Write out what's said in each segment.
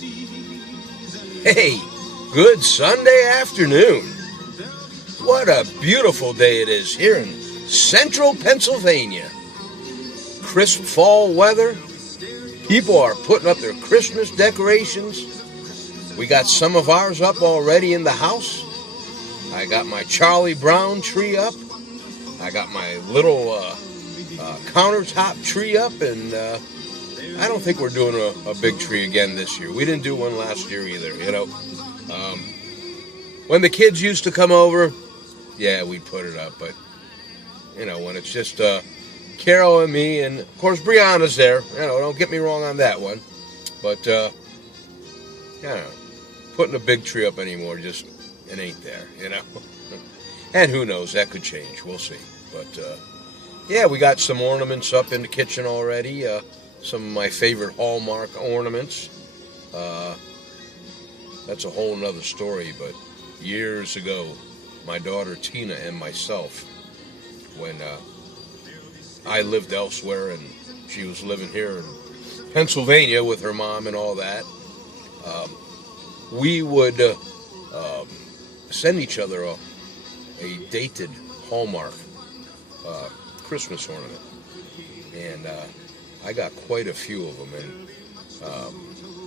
Hey, good Sunday afternoon. What a beautiful day it is here in central Pennsylvania. Crisp fall weather. People are putting up their Christmas decorations. We got some of ours up already in the house. I got my Charlie Brown tree up. I got my little countertop tree up, and I don't think we're doing a big tree again this year. We didn't do one last year either, When the kids used to come over, yeah, we'd put it up. But, when it's just Carol and me, and, of course, Brianna's there. Don't get me wrong on that one. But, putting a big tree up anymore, it ain't there, And who knows, that could change. We'll see. But, we got some ornaments up in the kitchen already. Some of my favorite Hallmark ornaments. That's a whole nother story, but years ago, my daughter Tina and myself, when I lived elsewhere and she was living here in Pennsylvania with her mom and all that, we would send each other a dated Hallmark Christmas ornament. And I got quite a few of them. And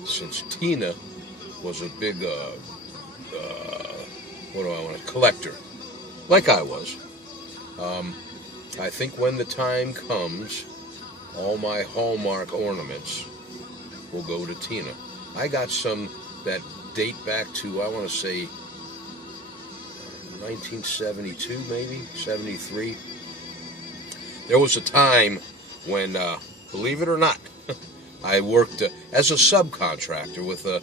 since Tina was a big, collector, like I was, I think when the time comes, all my Hallmark ornaments will go to Tina. I got some that date back to, I want to say, 1972, maybe, 73. There was a time when, believe it or not, I worked as a subcontractor with a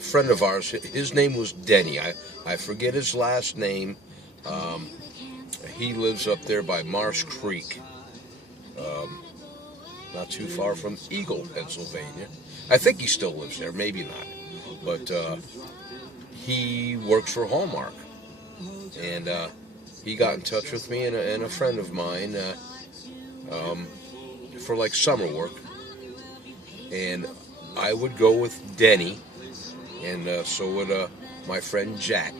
friend of ours. His name was Denny. I forget his last name. He lives up there by Marsh Creek, not too far from Eagle, Pennsylvania. I think he still lives there, maybe not. But he works for Hallmark. And he got in touch with me and a friend of mine for like summer work. And I would go with Denny, and so would my friend Jack.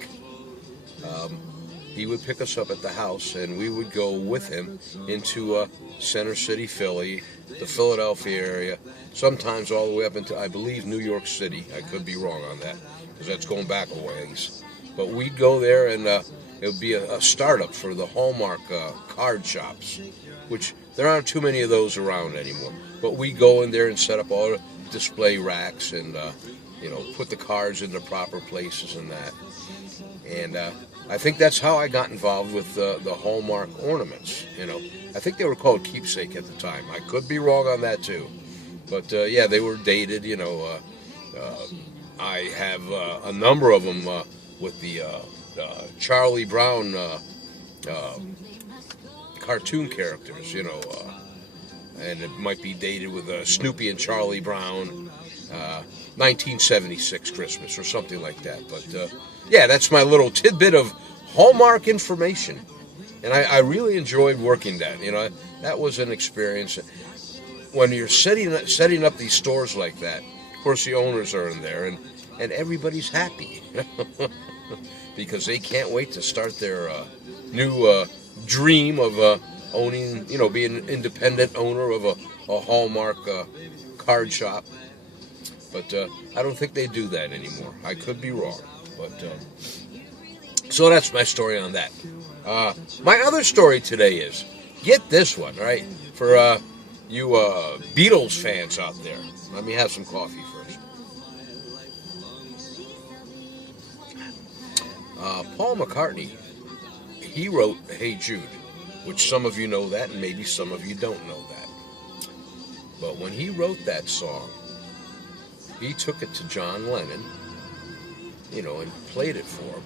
He would pick us up at the house, and we would go with him into Center City, Philly, the Philadelphia area, sometimes all the way up into, I believe, New York City. I could be wrong on that, because that's going back a ways. But we'd go there, and it would be a startup for the Hallmark card shops, which there aren't too many of those around anymore. But we'd go in there and set up all the display racks and, put the cards in the proper places and that. And I think that's how I got involved with the Hallmark ornaments. I think they were called Keepsake at the time. I could be wrong on that too. But, they were dated, I have a number of them with the Charlie Brown cartoon characters, and it might be dated with Snoopy and Charlie Brown, 1976 Christmas or something like that. But that's my little tidbit of Hallmark information, and I really enjoyed working that. That was an experience. When you're setting up these stores like that, of course the owners are in there, and everybody's happy because they can't wait to start their new dream of owning, being an independent owner of a Hallmark card shop. But I don't think they do that anymore. I could be wrong. But so that's my story on that. My other story today is, get this one, right? For you Beatles fans out there. Let me have some coffee first. Paul McCartney, he wrote Hey Jude, which some of you know that, and maybe some of you don't know that. But when he wrote that song, he took it to John Lennon, and played it for him.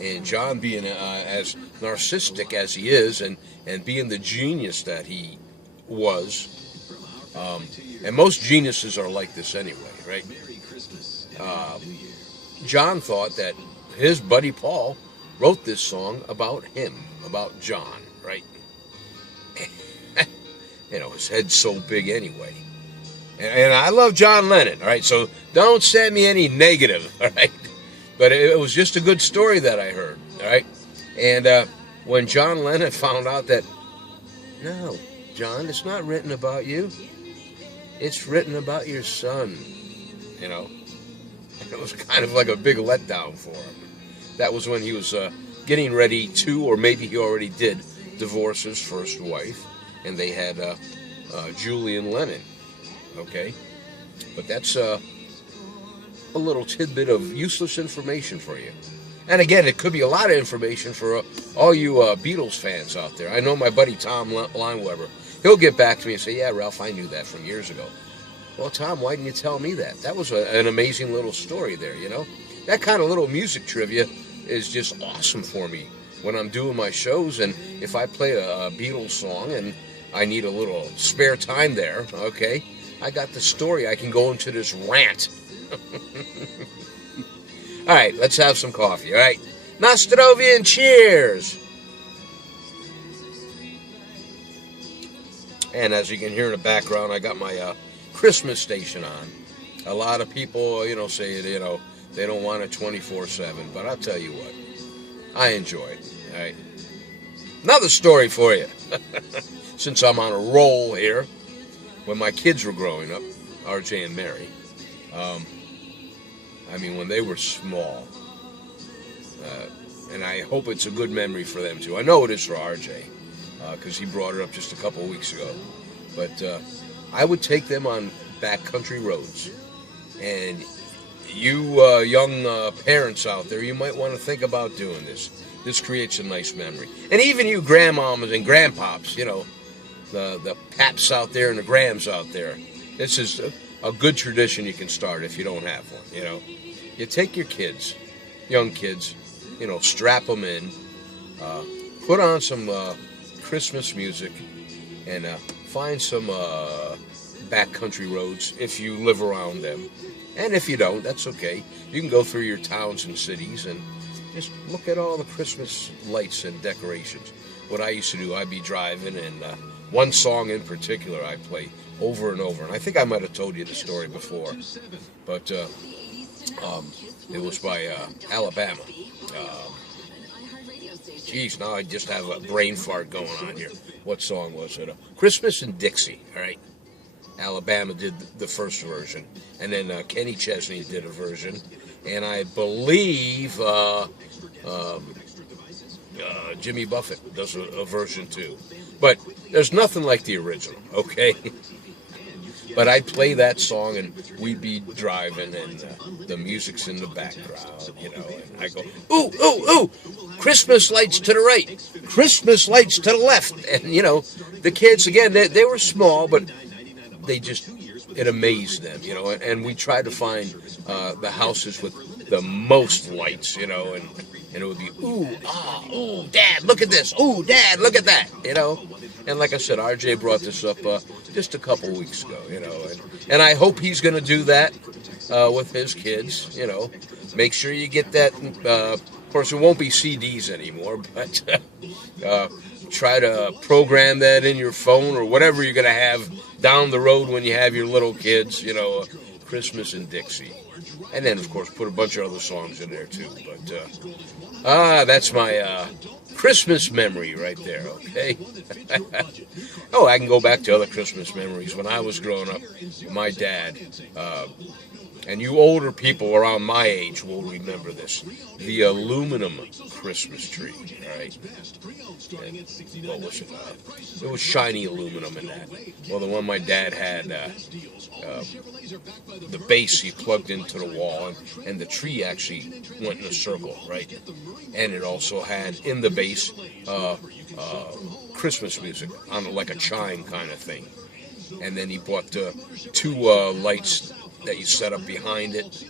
And John, being as narcissistic as he is, and being the genius that he was, and most geniuses are like this anyway, right? John thought that his buddy Paul wrote this song about him, about John, right? His head's so big anyway. And I love John Lennon, all right? So don't send me any negative, all right? But it was just a good story that I heard, all right? And when John Lennon found out that, no, John, it's not written about you. It's written about your son, you know. And it was kind of like a big letdown for him. That was when he was getting ready to, or maybe he already did, divorce his first wife. And they had Julian Lennon, okay? But that's a little tidbit of useless information for you. And again, it could be a lot of information for all you Beatles fans out there. I know my buddy Tom Lineweber. He'll get back to me and say, yeah, Ralph, I knew that from years ago. Well, Tom, why didn't you tell me that? That was an amazing little story there, you know? That kind of little music trivia is just awesome for me when I'm doing my shows. And if I play a Beatles song and I need a little spare time there, okay, I got the story. I can go into this rant. All right, let's have some coffee, all right? Nostrovian cheers! And as you can hear in the background, I got my Christmas station on. A lot of people, say, they don't want it 24/7. But I'll tell you what, I enjoy it, all right? Another story for you. Since I'm on a roll here, when my kids were growing up, RJ and Mary, when they were small, and I hope it's a good memory for them too. I know it is for RJ, because he brought it up just a couple of weeks ago. But I would take them on backcountry roads. And you young parents out there, you might want to think about doing this. This creates a nice memory. And even you grandmamas and grandpops, the paps out there and the grams out there, this is a good tradition you can start if you don't have one, You take your kids, young kids, strap them in, put on some Christmas music, and find some backcountry roads if you live around them. And if you don't, that's okay. You can go through your towns and cities and just look at all the Christmas lights and decorations. What I used to do, I'd be driving, and one song in particular I play over and over. And I think I might have told you the story before, but it was by Alabama. Geez, now I just have a brain fart going on here. What song was it? Christmas in Dixie, all right? Alabama did the first version, and then Kenny Chesney did a version, and I believe Jimmy Buffett does a version too. But there's nothing like the original, okay? But I'd play that song, and we'd be driving, and the music's in the background, and I go, ooh, ooh, ooh, Christmas lights to the right, Christmas lights to the left. And, the kids, again, they were small, but it amazed them, and we tried to find the houses with the most lights, and it would be, ooh, ah, ooh, Dad, look at this, ooh, Dad, look at that, And like I said, RJ brought this up just a couple weeks ago, and I hope he's going to do that with his kids, Make sure you get that, of course, it won't be CDs anymore, but try to program that in your phone or whatever you're going to have down the road when you have your little kids, Christmas in Dixie. And then, of course, put a bunch of other songs in there, too. But, that's my Christmas memory right there, okay? Oh, I can go back to other Christmas memories. When I was growing up, my dad, and you older people around my age will remember this, the aluminum Christmas tree, all right? And what was it? It was shiny aluminum in that. Well, the one my dad had, the base he plugged into the wall, and the tree actually went in a circle, right? And it also had in the base Christmas music on like a chime kind of thing. And then he bought two lights that you set up behind it,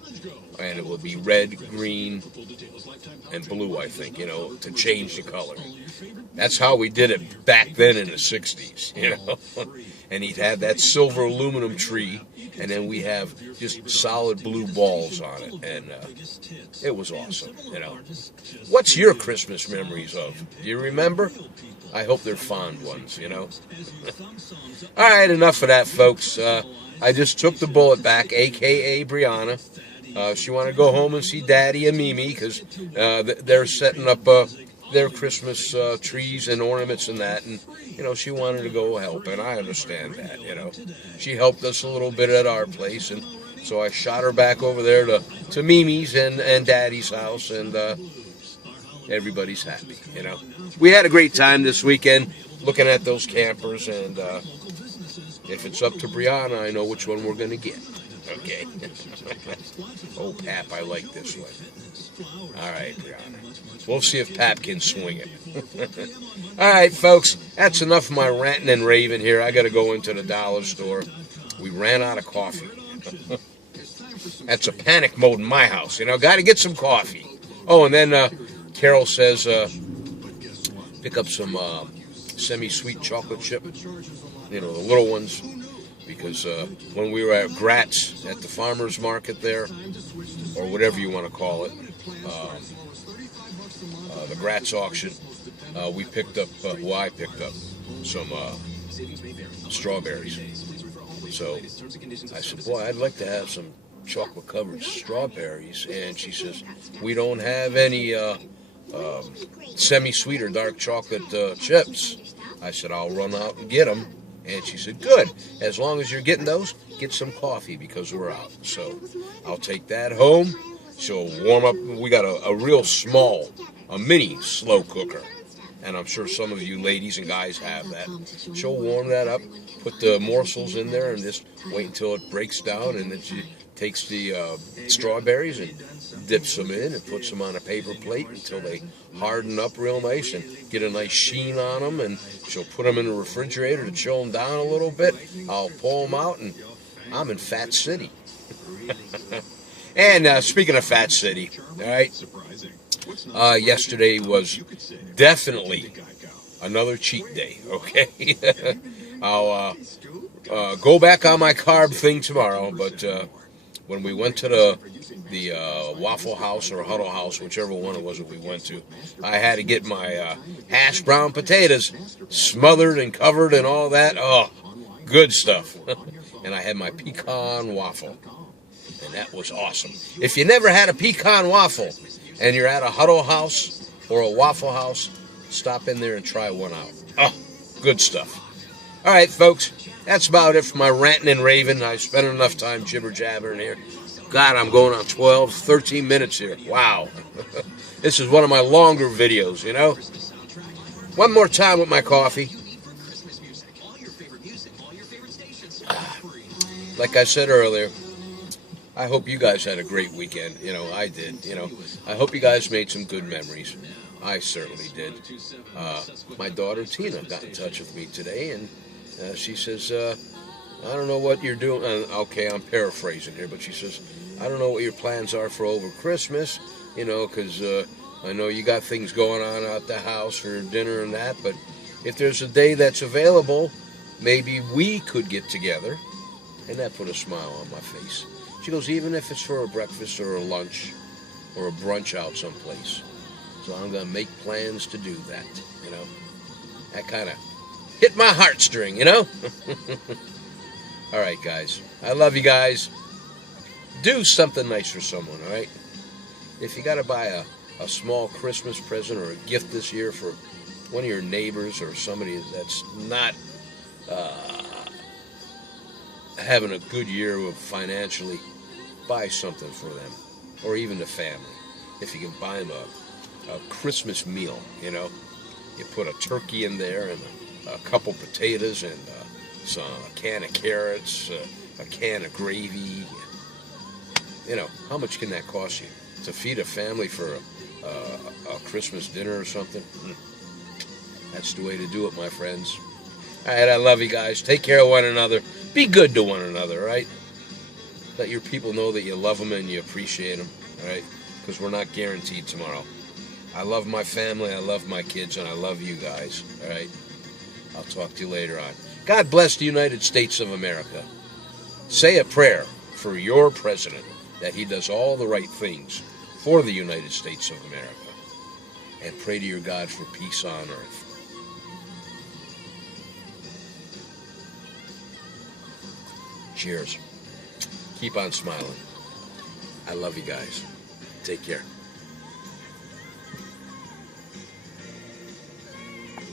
and it would be red, green, and blue, I think, to change the color. That's how we did it back then in the 60s, And he'd had that silver aluminum tree, and then we have just solid blue balls on it, and it was awesome. What's your Christmas memories of? Do you remember? I hope they're fond ones. All right, enough of that, folks. I just took the bullet back, a.k.a. Brianna. She wanted to go home and see Daddy and Mimi because they're setting up their Christmas trees and ornaments and that, and she wanted to go help, and I understand that. She helped us a little bit at our place, and so I shot her back over there to Mimi's and Daddy's house, and everybody's happy. We had a great time this weekend looking at those campers, and if it's up to Brianna, I know which one we're going to get. Okay. Oh, Pap, I like this one. All right, Brianna. We'll see if Pap can swing it. All right, folks, that's enough of my ranting and raving here. I got to go into the dollar store. We ran out of coffee. That's a panic mode in my house. Got to get some coffee. Oh, and then Carol says pick up some semi-sweet chocolate chip. The little ones. Because when we were at Gratz at the farmer's market there, or whatever you want to call it, the Gratz auction, we picked up, I picked up some strawberries. So I said, boy, I'd like to have some chocolate-covered strawberries. And she says, we don't have any semi-sweet or dark chocolate chips. I said, I'll run out and get them. And she said, good. As long as you're getting those, get some coffee because we're out. So I'll take that home. She'll warm up. We got a real small, a mini slow cooker. And I'm sure some of you ladies and guys have that. She'll warm that up, put the morsels in there, and just wait until it breaks down. And then she takes the strawberries and dips them in and puts them on a paper plate until they harden up real nice and get a nice sheen on them. And she'll put them in the refrigerator to chill them down a little bit. I'll pull them out, and I'm in Fat City. And speaking of Fat City, all right, yesterday was definitely another cheat day, okay? I'll go back on my carb thing tomorrow, but when we went to the Waffle House or Huddle House, whichever one it was that we went to, I had to get my hash brown potatoes smothered and covered and all that. Oh, good stuff. And I had my pecan waffle, and that was awesome. If you never had a pecan waffle and you're at a Huddle House or a Waffle House, stop in there and try one out. Oh, good stuff. All right, folks, that's about it for my ranting and raving. I spent enough time jibber-jabbering here. God, I'm going on 12, 13 minutes here. Wow. This is one of my longer videos, One more time with my coffee. Like I said earlier, I hope you guys had a great weekend. I did. I hope you guys made some good memories. I certainly did. My daughter Tina got in touch with me today, and she says, I don't know what you're doing. Okay, I'm paraphrasing here, but she says, I don't know what your plans are for over Christmas, because I know you got things going on out the house for dinner and that, but if there's a day that's available, maybe we could get together. And that put a smile on my face. She goes, even if it's for a breakfast or a lunch or a brunch out someplace. So I'm going to make plans to do that, That kind of hit my heartstring, All right, guys. I love you guys. Do something nice for someone, all right? If you got to buy a small Christmas present or a gift this year for one of your neighbors or somebody that's not having a good year financially, buy something for them, or even the family. If you can buy them a Christmas meal, you put a turkey in there and a couple potatoes and a can of carrots, a can of gravy. How much can that cost you to feed a family for a Christmas dinner or something? That's the way to do it, my friends. All right, I love you guys. Take care of one another. Be good to one another, all right? Let your people know that you love them and you appreciate them, all right? Because we're not guaranteed tomorrow. I love my family, I love my kids, and I love you guys, all right? I'll talk to you later on. God bless the United States of America. say a prayer for your president that he does all the right things for the United States of America. And pray to your God for peace on earth. Cheers. Keep on smiling. I love you guys. Take care.